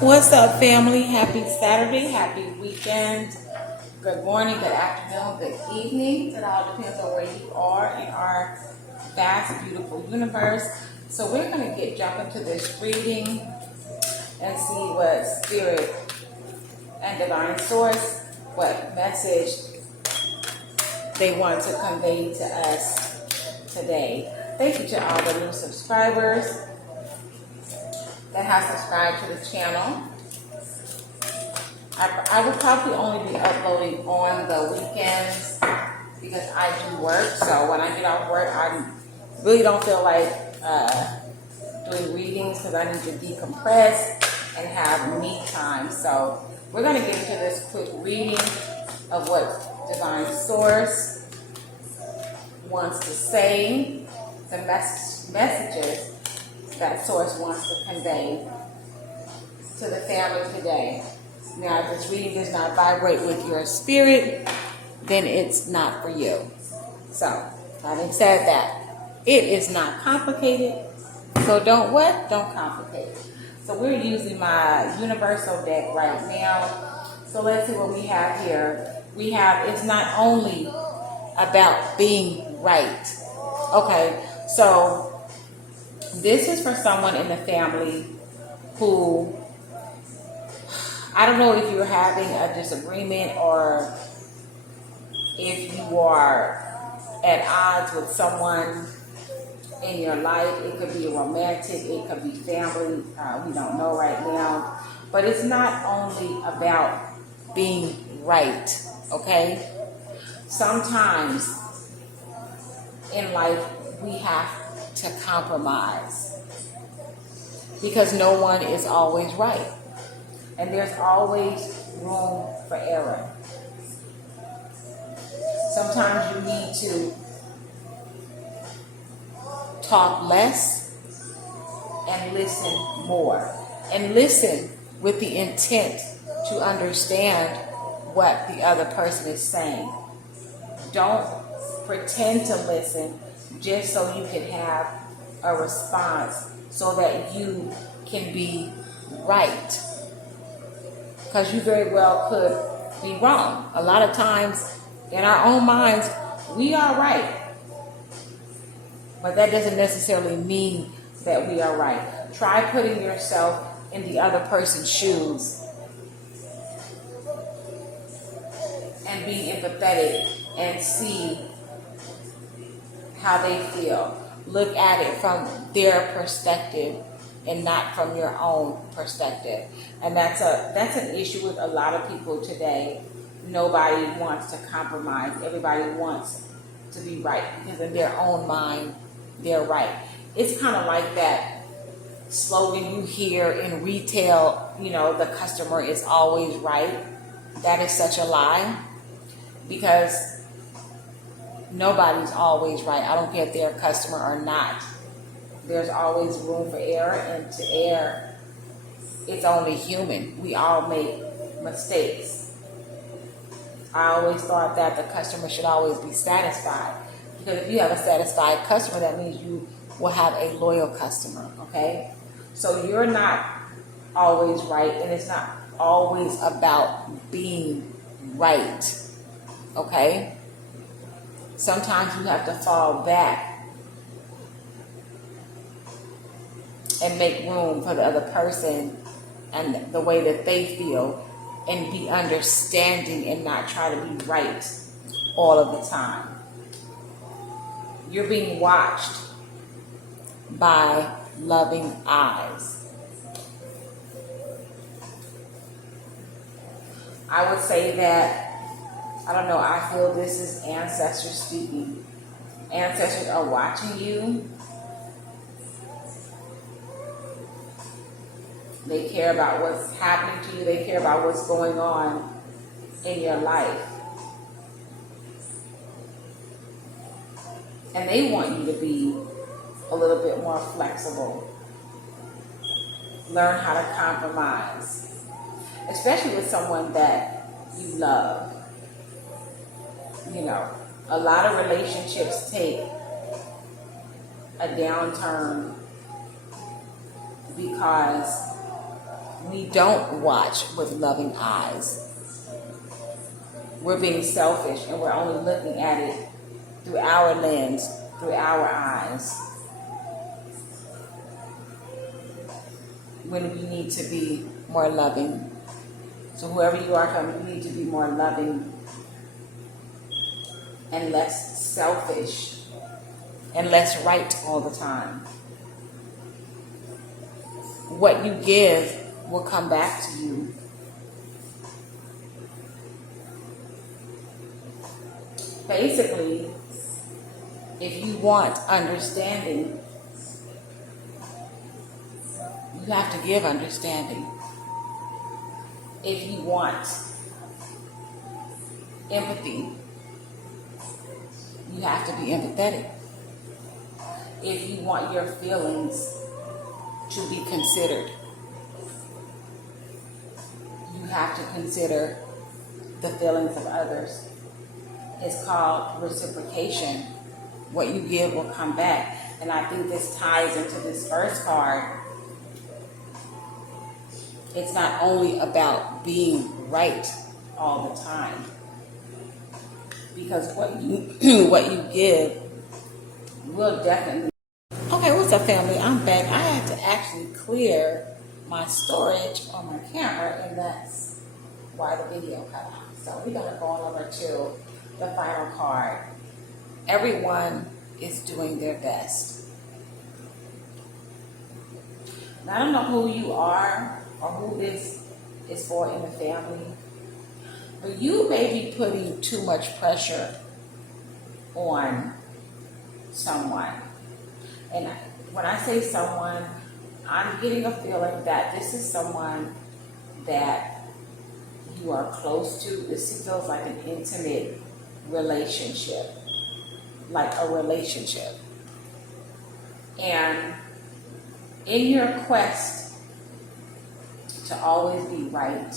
What's up, family? Happy Saturday, happy weekend. Good morning, good afternoon, good evening. It all depends on where you are in our vast, beautiful universe. So we're going to jump into this reading and see what Spirit and Divine Source, what message they want to convey to us today. Thank you to all the new subscribers that have subscribed to the channel. I will probably only be uploading on the weekends because I do work. So when I get off work, I really don't feel like doing readings because I need to decompress and have me time. So we're going to get into this quick reading of what Divine Source wants to say, the messages that Source wants to convey to the family today. Now, if this reading does not vibrate with your spirit, then it's not for you. So, having said that, it is not complicated. So don't what? Don't complicate it. So we're using my universal deck right now. So let's see what we have here. We have, it's not only about being right. Okay, so this is for someone in the family who, I don't know if you're having a disagreement or if you are at odds with someone in your life. It could be romantic, it could be family, we don't know right now. But it's not only about being right, okay? Sometimes in life we have to compromise because no one is always right. And there's always room for error. Sometimes you need to talk less and listen more. And listen with the intent to understand what the other person is saying. Don't pretend to listen just so you can have a response so that you can be right. Because you very well could be wrong. A lot of times in our own minds, we are right. But that doesn't necessarily mean that we are right. Try putting yourself in the other person's shoes and being empathetic and see how they feel. Look at it from their perspective and not from your own perspective. And that's an issue with a lot of people today. Nobody wants to compromise. Everybody wants to be right because in their own mind, they're right. It's kind of like that slogan you hear in retail, the customer is always right. That is such a lie because nobody's always right. I don't care if they're a customer or not. There's always room for error, and to err, it's only human. We all make mistakes. I always thought that the customer should always be satisfied. Because if you have a satisfied customer, that means you will have a loyal customer, okay? So you're not always right, and it's not always about being right, okay? Sometimes you have to fall back and make room for the other person and the way that they feel and be understanding and not try to be right all of the time. You're being watched by loving eyes. I would say that, I don't know, I feel this is ancestors speaking. Ancestors are watching you. They care about what's happening to you. They care about what's going on in your life. And they want you to be a little bit more flexible. Learn how to compromise. Especially with someone that you love. A lot of relationships take a downturn because we don't watch with loving eyes. We're being selfish and we're only looking at it through our lens, through our eyes. When we need to be more loving. So whoever you are, you need to be more loving and less selfish and less right all the time. What you give will come back to you. Basically, if you want understanding, you have to give understanding. If you want empathy, you have to be empathetic. If you want your feelings to be considered, you have to consider the feelings of others. It's called reciprocation. What you give will come back. And I think this ties into this first card. It's not only about being right all the time. Because what you give will definitely. Okay, what's up, family? I'm back. I had to actually clear my storage on my camera, and that's why the video cut off. So we're gonna go on over to the final card. Everyone is doing their best. Now, I don't know who you are or who this is for in the family, but you may be putting too much pressure on someone. And when I say someone, I'm getting a feeling that this is someone that you are close to. This feels like an intimate relationship, like a relationship. And in your quest to always be right,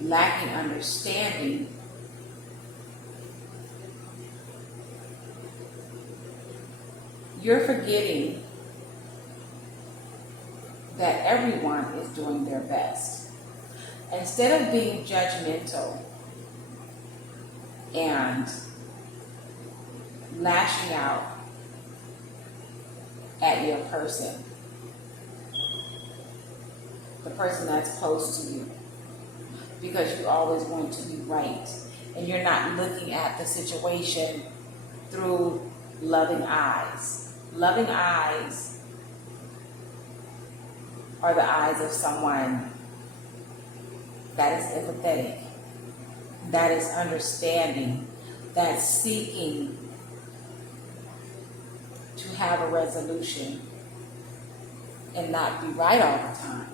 lacking understanding, you're forgetting that everyone is doing their best. Instead of being judgmental and lashing out at your person, the person that's close to you, because you always want to be right and you're not looking at the situation through loving eyes. Loving eyes are the eyes of someone that is empathetic, that is understanding, that's seeking to have a resolution and not be right all the time.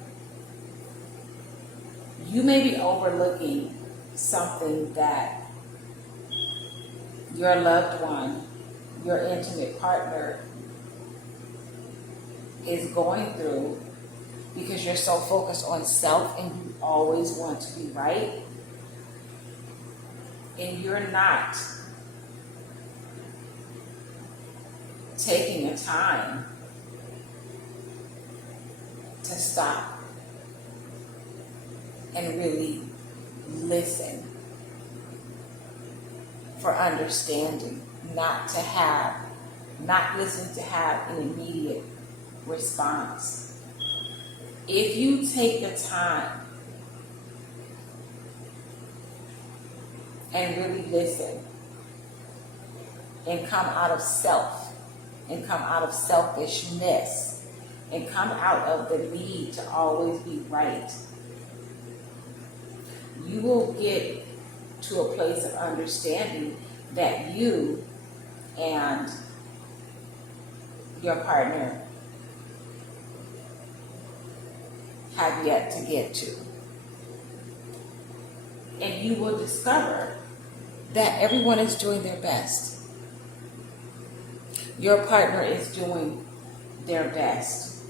You may be overlooking something that your loved one, your intimate partner is going through because you're so focused on self and you always want to be right. And you're not taking the time to stop and really listen for understanding, not listen to have an immediate response. If you take the time and really listen and come out of self and come out of selfishness and come out of the need to always be right, you will get to a place of understanding that you and your partner have yet to get to. And you will discover that everyone is doing their best. Your partner is doing their best.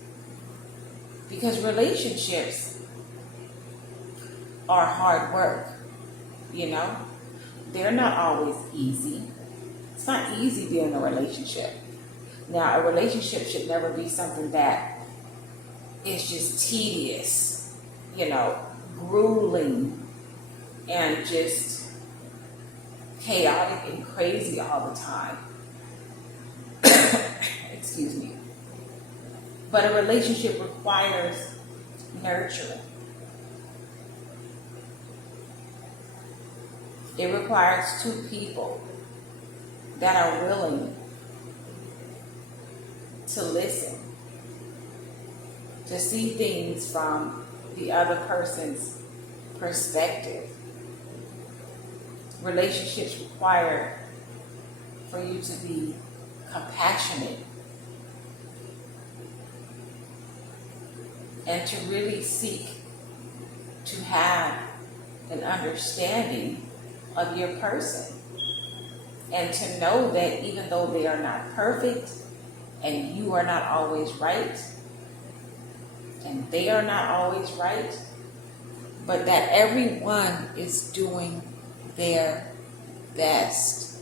Because relationships are hard work, you know? They're not always easy. It's not easy being in a relationship. Now, a relationship should never be something that is just tedious, grueling, and just chaotic and crazy all the time. Excuse me. But a relationship requires nurturing. It requires two people that are willing to listen, to see things from the other person's perspective. Relationships require for you to be compassionate and to really seek to have an understanding of your person, and to know that even though they are not perfect and you are not always right and they are not always right, but that everyone is doing their best.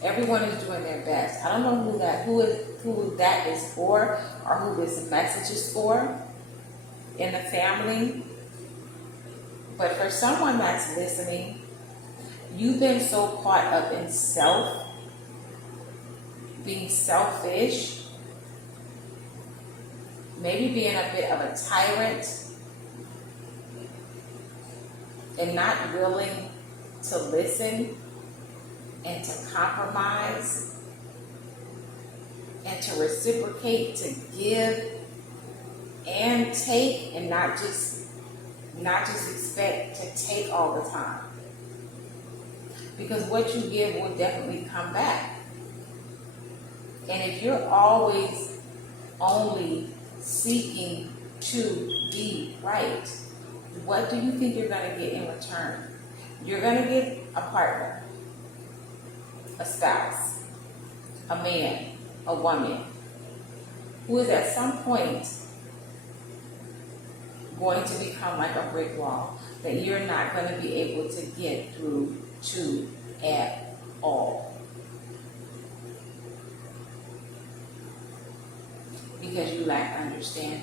Everyone is doing their best. I don't know who that is for, or who this message is for in the family. But for someone that's listening, you've been so caught up in self, being selfish, maybe being a bit of a tyrant, and not willing to listen and to compromise and to reciprocate, to give and take, and not just expect to take all the time. Because what you give will definitely come back. And if you're always only seeking to be right, what do you think you're going to get in return? You're going to get a partner, a spouse, a man, a woman, who is at some point going to become like a brick wall that you're not going to be able to get through to at all. Because you lack understanding.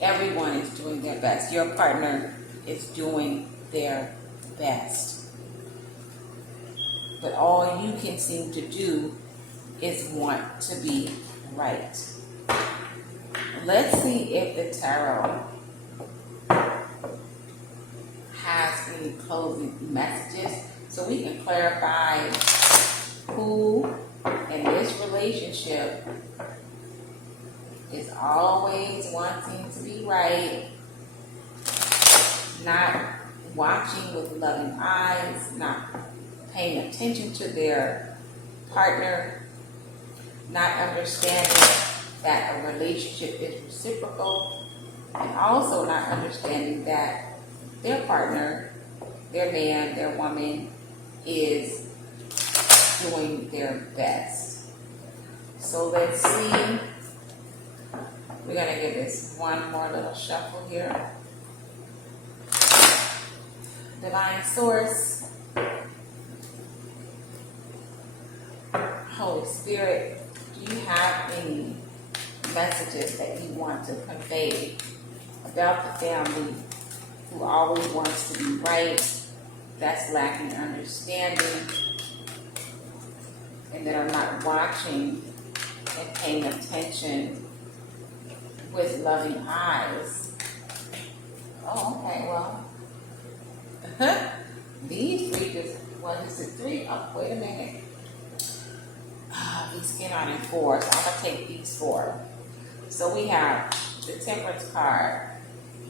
Everyone is doing their best. Your partner is doing their best. But all you can seem to do is want to be right. Let's see if the tarot has any closing messages so we can clarify who in this relationship is always wanting to be right, not watching with loving eyes, not paying attention to their partner, not understanding that a relationship is reciprocal, and also not understanding that their partner, their man, their woman is doing their best. So let's see. We're going to give this one more little shuffle here. Divine Source, Holy Spirit, do you have any messages that you want to convey about the family who always wants to be right, that's lacking understanding, and that are not watching and paying attention with loving eyes? Oh, okay, well, these three just, this is three. Oh, wait a minute. These came out in four, so I'm going to take these four. So we have the Temperance card,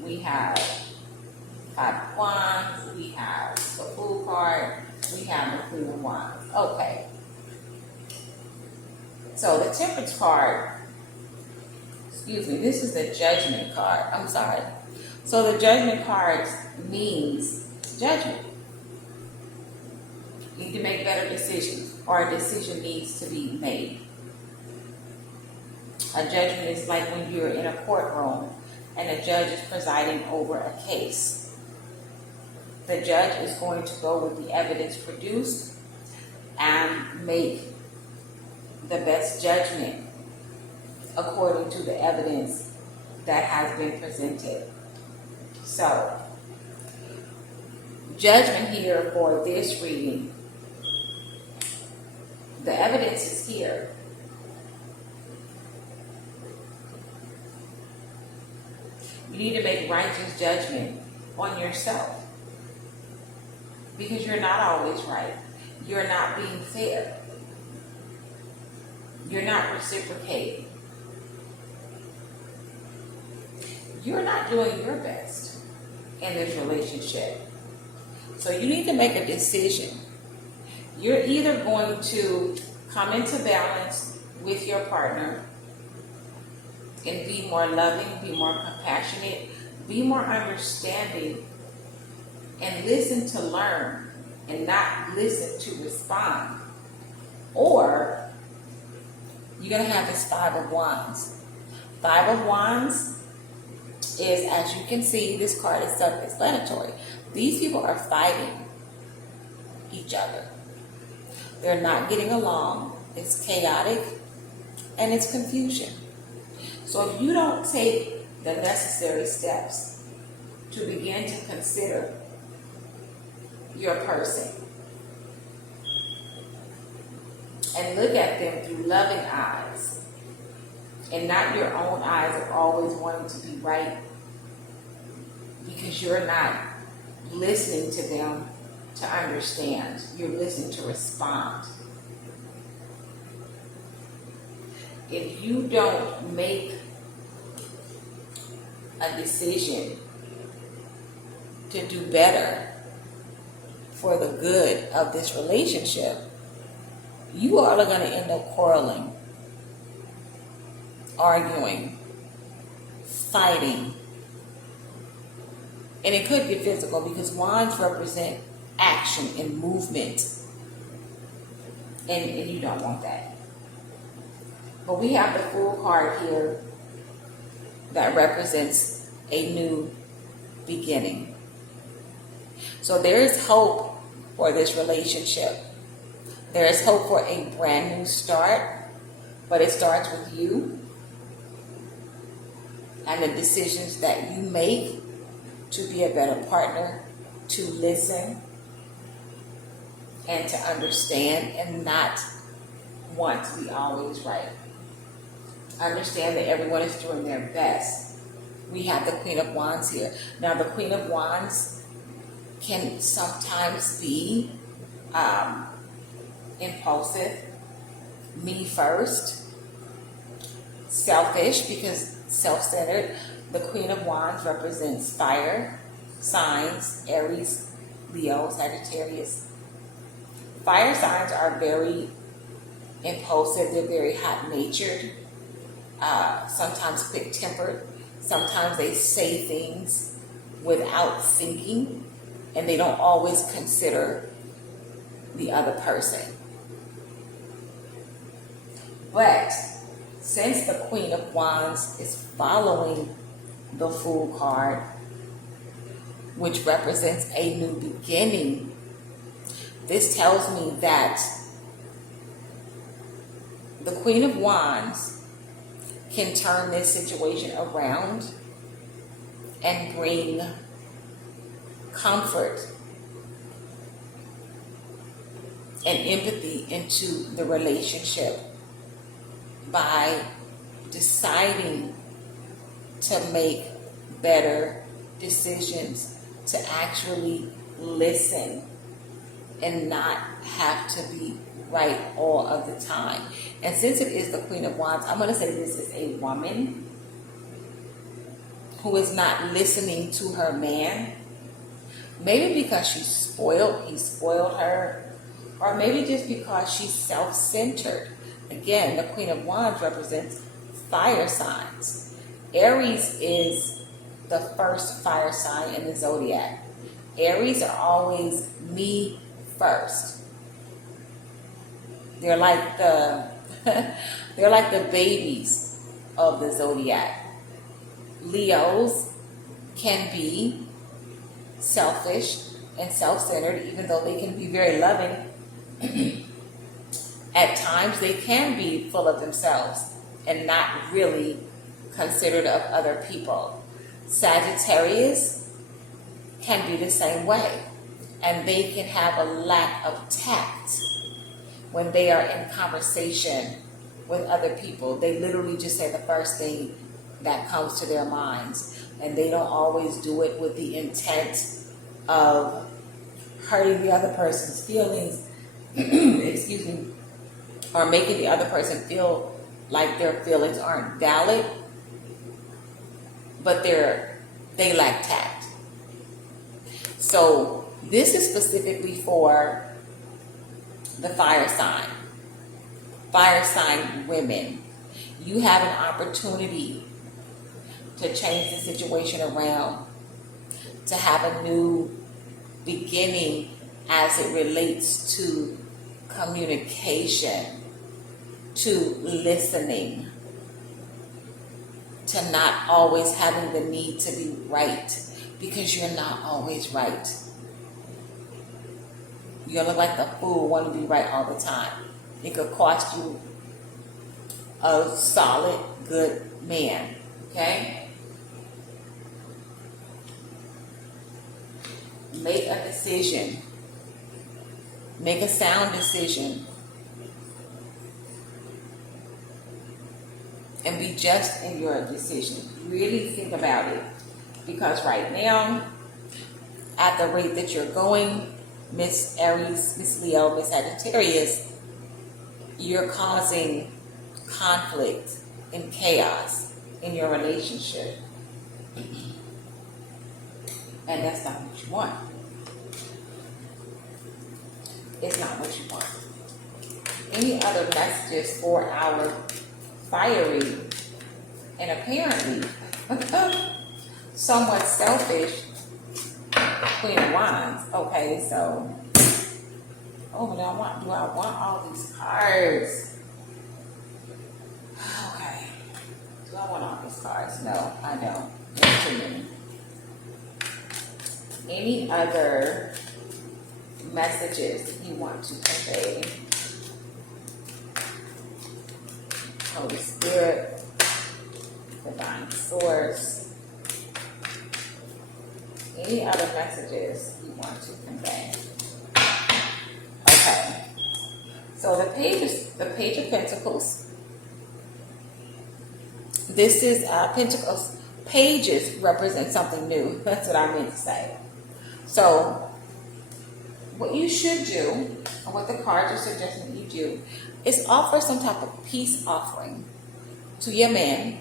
we have Five of Wands, we have the Fool card, we have the Queen of Wands. Okay. So the Temperance card, this is the Judgment card. I'm sorry. So the Judgment card means judgment. You need to make better decisions, or a decision needs to be made. A judgment is like when you're in a courtroom and a judge is presiding over a case. The judge is going to go with the evidence produced and make the best judgment according to the evidence that has been presented. So, judgment here for this reading. The evidence is here. You need to make righteous judgment on yourself, because you're not always right. You're not being fair. You're not reciprocating. You're not doing your best in this relationship. So you need to make a decision. You're either going to come into balance with your partner and be more loving, be more compassionate, be more understanding, and listen to learn and not listen to respond. Or you're going to have this Five of Wands. Five of Wands is, as you can see, this card is self-explanatory. These people are fighting each other. They're not getting along. It's chaotic and it's confusion. So if you don't take the necessary steps to begin to consider your person and look at them through loving eyes and not your own eyes of always wanting to be right, because you're not listening to them to understand. You're listening to respond. If you don't make a decision to do better for the good of this relationship, you are going to end up quarreling, arguing, fighting. And it could get physical, because wands represent action and movement. And you don't want that. But we have the Fool card here that represents a new beginning. So there is hope for this relationship. There is hope for a brand new start, but it starts with you and the decisions that you make to be a better partner, to listen and to understand and not want to be always right. Understand that everyone is doing their best. We have the Queen of Wands here. Now, the Queen of Wands can sometimes be impulsive, me first, selfish, because self-centered. The Queen of Wands represents fire signs: Aries, Leo, Sagittarius. Fire signs are very impulsive. They're very hot-natured, sometimes quick-tempered. Sometimes they say things without thinking, and they don't always consider the other person. But since the Queen of Wands is following the Fool card, which represents a new beginning, this tells me that the Queen of Wands can turn this situation around and bring comfort and empathy into the relationship by deciding to make better decisions, to actually listen and not have to be right all of the time. And since it is the Queen of Wands, I'm going to say this is a woman who is not listening to her man. Maybe because she's spoiled, he spoiled her, or maybe just because she's self-centered. Again, the Queen of Wands represents fire signs. Aries is the first fire sign in the zodiac. Aries are always me first. They're like the they're like the babies of the zodiac. Leos can be selfish and self-centered, even though they can be very loving. At times, they can be full of themselves and not really considerate of other people. Sagittarius can be the same way, and they can have a lack of tact when they are in conversation with other people. They literally just say the first thing that comes to their minds, and they don't always do it with the intent of hurting the other person's feelings, excuse me, or making the other person feel like their feelings aren't valid, but they lack tact. So this is specifically for the fire sign women. You have an opportunity to change the situation around, to have a new beginning as it relates to communication, to listening, to not always having the need to be right, because you're not always right. You're gonna look like the fool, want to be right all the time. It could cost you a solid, good man. Okay? Make a decision. Make a sound decision. And be just in your decision. Really think about it. Because right now, at the rate that you're going, Miss Aries, Miss Leo, Miss Sagittarius, you're causing conflict and chaos in your relationship. And that's not what you want. It's not what you want. Any other messages for our fiery and apparently somewhat selfish Queen of Wands? Okay, so do I want all these cards? Okay. Do I want all these cards? No, I don't. There's too many. Any other messages you want to convey? Holy Spirit, Divine Source. Any other messages you want to convey? Okay. So the Page of Pentacles. This is Pentacles. Pages represent something new. That's what I meant to say. So what you should do, or what the cards are suggesting you do, is offer some type of peace offering to your man.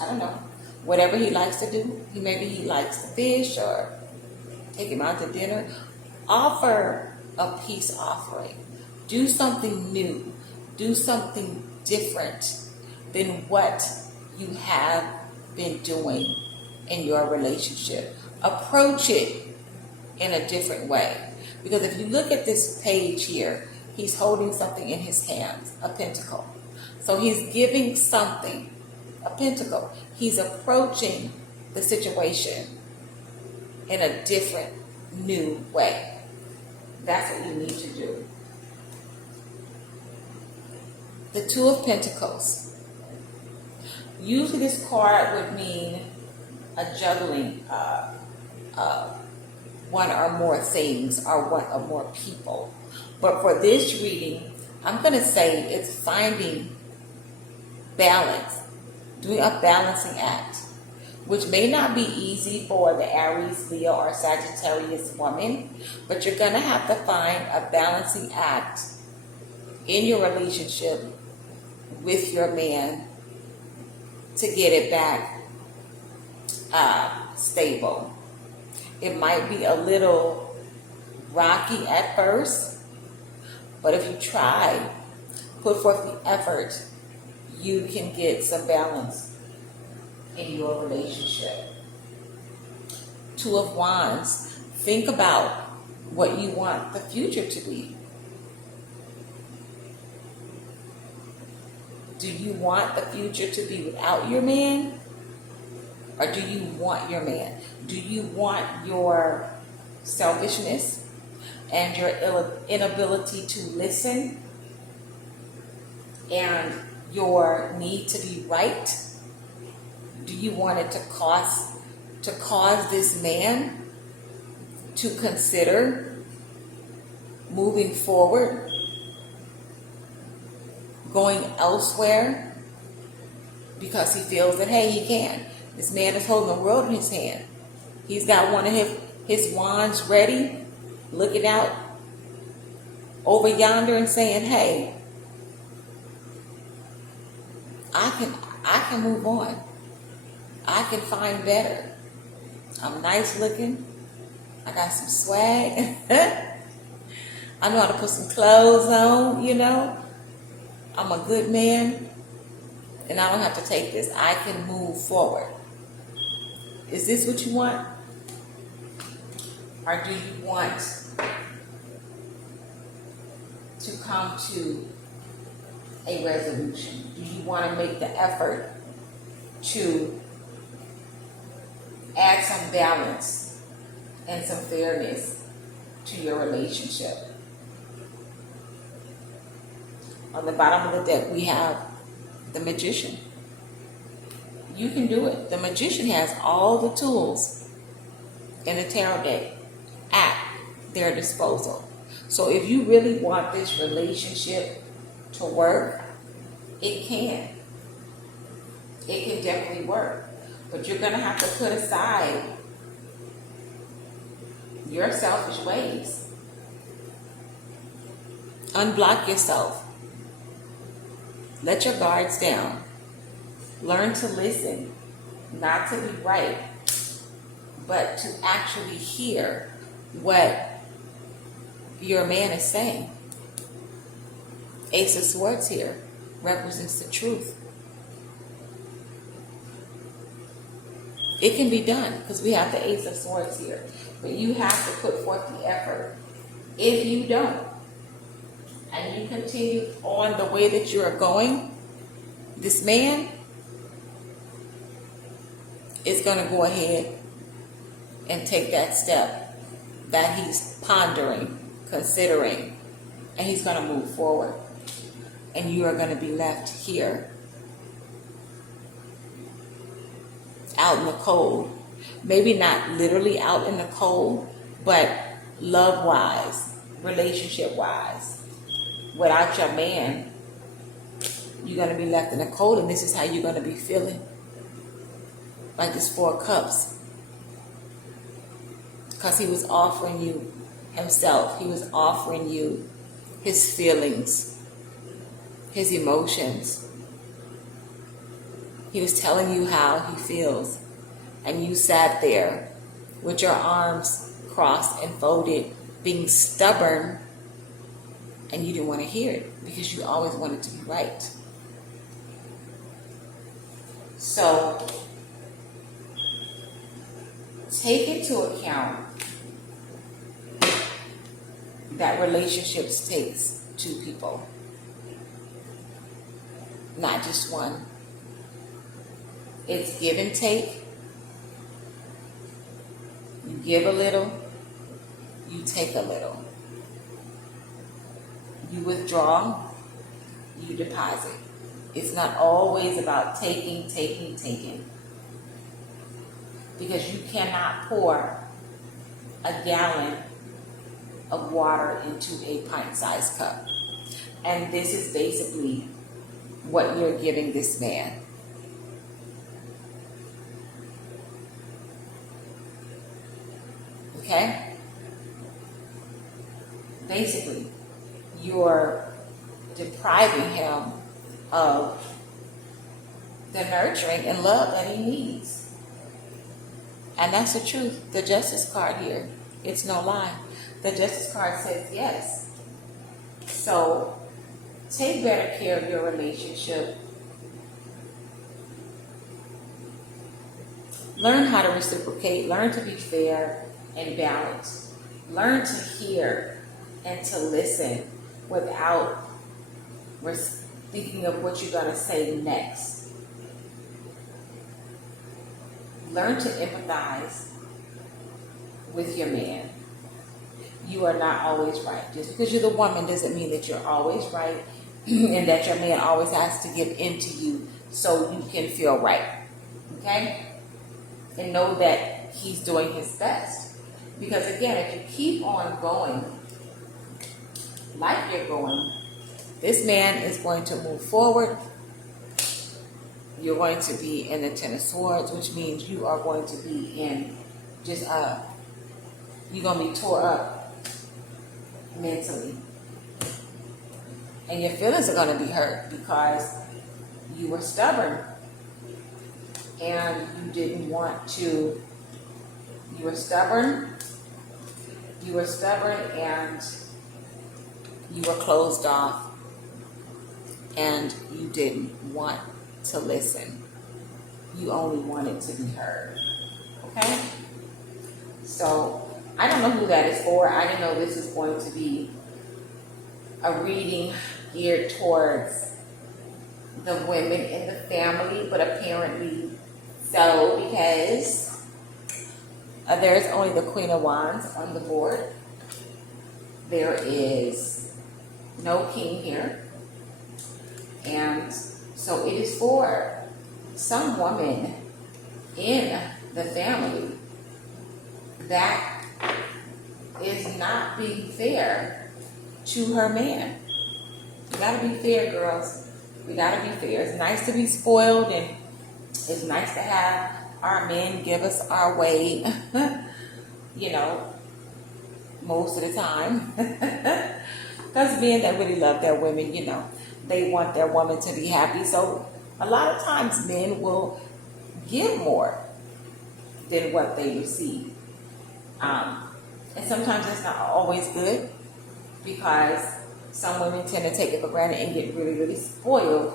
I don't know, whatever he likes to do. Maybe he likes to fish or take him out to dinner. Offer a peace offering. Do something new. Do something different than what you have been doing in your relationship. Approach it in a different way. Because if you look at this page here, he's holding something in his hands, a pentacle. So he's giving something, a pentacle. He's approaching the situation in a different, new way. That's what you need to do. The Two of Pentacles. Usually this card would mean a juggling, one or more things or one or more people. But for this reading, I'm going to say it's finding balance, doing a balancing act, which may not be easy for the Aries, Leo, or Sagittarius woman, but you're going to have to find a balancing act in your relationship with your man to get it back stable. It might be a little rocky at first, but if you try, put forth the effort, you can get some balance in your relationship. Two of Wands. Think about what you want the future to be. Do you want the future to be without your man? Or do you want your man? Do you want your selfishness and your inability to listen and your need to be right? Do you want it to cause this man to consider moving forward, going elsewhere, because he feels that, hey, he can? This man is holding the world in his hand. He's got one of his wands ready, looking out over yonder and saying, hey, I can move on. I can find better. I'm nice looking. I got some swag. I know how to put some clothes on, I'm a good man, and I don't have to take this. I can move forward. Is this what you want? Or do you want to come to a resolution? Do you want to make the effort to add some balance and some fairness to your relationship? On the bottom of the deck, we have the Magician. You can do it. The Magician has all the tools in the tarot deck at their disposal. So if you really want this relationship to work, it can. It can definitely work. But you're going to have to put aside your selfish ways. Unblock yourself. Let your guards down. Learn to listen, not to be right, but to actually hear what your man is saying. Ace of Swords here represents the truth. It can be done because we have the Ace of Swords here, but you have to put forth the effort. If you don't, and you continue on the way that you are going, this man is going to go ahead and take that step that he's pondering, considering, and he's going to move forward. And you are going to be left here out in the cold. Maybe not literally out in the cold, but love-wise, relationship-wise. Without your man, you're going to be left in the cold, and this is how you're going to be feeling. Like this Four of Cups. Because he was offering you himself. He was offering you his feelings, his emotions. He was telling you how he feels. And you sat there with your arms crossed and folded, being stubborn, and you didn't want to hear it because you always wanted to be right. So take into account that relationships takes two people, not just one. It's give and take. You give a little, you take a little. You withdraw, you deposit. It's not always about taking. Because you cannot pour a gallon of water into a pint-sized cup. And this is basically what you're giving this man. Okay? Basically, you're depriving him of the nurturing and love that he needs. And that's the truth. The Justice card here, it's no lie. The Justice card says yes. So take better care of your relationship. Learn how to reciprocate. Learn to be fair and balanced. Learn to hear and to listen without thinking of what you're going to say next. Learn to empathize with your man. You are not always right. Just because you're the woman doesn't mean that you're always right. and that your man always has to give in to you so you can feel right. Okay? And know that he's doing his best. Because again, if you keep on going like you're going, this man is going to move forward. You're going to be in the Ten of Swords, which means you are going to be in just you're going to be tore up mentally. And your feelings are going to be hurt because you were stubborn. And you didn't want to, you were stubborn and you were closed off and you didn't want to listen. You only wanted to be heard. Okay? So, I don't know who that is for. I didn't know this is going to be a reading geared towards the women in the family, but apparently so, because there's only the Queen of Wands on the board. There is no king here. And so it is for some woman in the family that is not being fair to her man. You gotta be fair, girls. We gotta be fair. It's nice to be spoiled, and it's nice to have our men give us our way, you know, most of the time. Because men that really love their women, you know, they want their woman to be happy. So a lot of times men will give more than what they receive. And sometimes that's not always good, because some women tend to take it for granted and get really, really spoiled,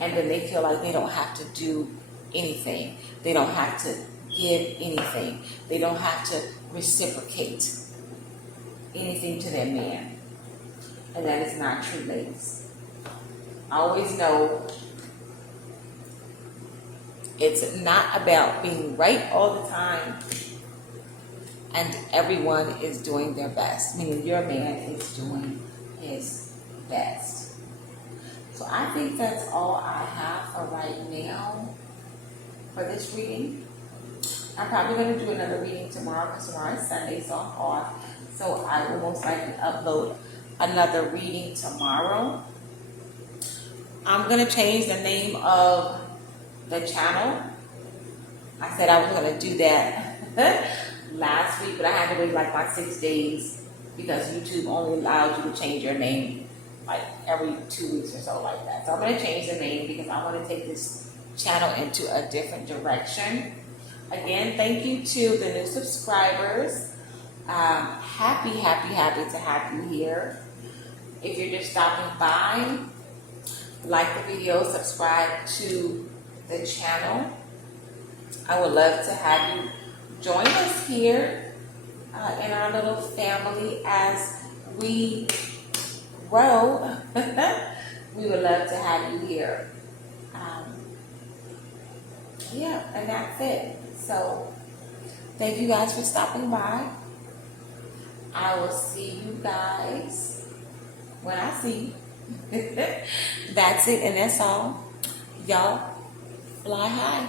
and then they feel like they don't have to do anything. They don't have to give anything. They don't have to reciprocate anything to their man. And that is not true, ladies. Always know it's not about being right all the time and everyone is doing their best, meaning your man is doing his best. So I think that's all I have for right now for this reading. I'm probably going to do another reading tomorrow, because tomorrow is Sunday, so I'm off. So I will most likely upload another reading tomorrow. I'm going to change the name of the channel. I said I was going to do that last week, but I had to wait like 6 days, because YouTube only allows you to change your name like every 2 weeks or so, like that. So I'm going to change the name because I want to take this channel into a different direction. Again, thank you to the new subscribers. Happy to have you here. If you're just stopping by, like the video, subscribe to the channel. I would love to have you join us here in our little family as we grow. We would love to have you here. Yeah, and that's it. So, thank you guys for stopping by. I will see you guys when I see you. That's it, and that's all. Y'all fly high.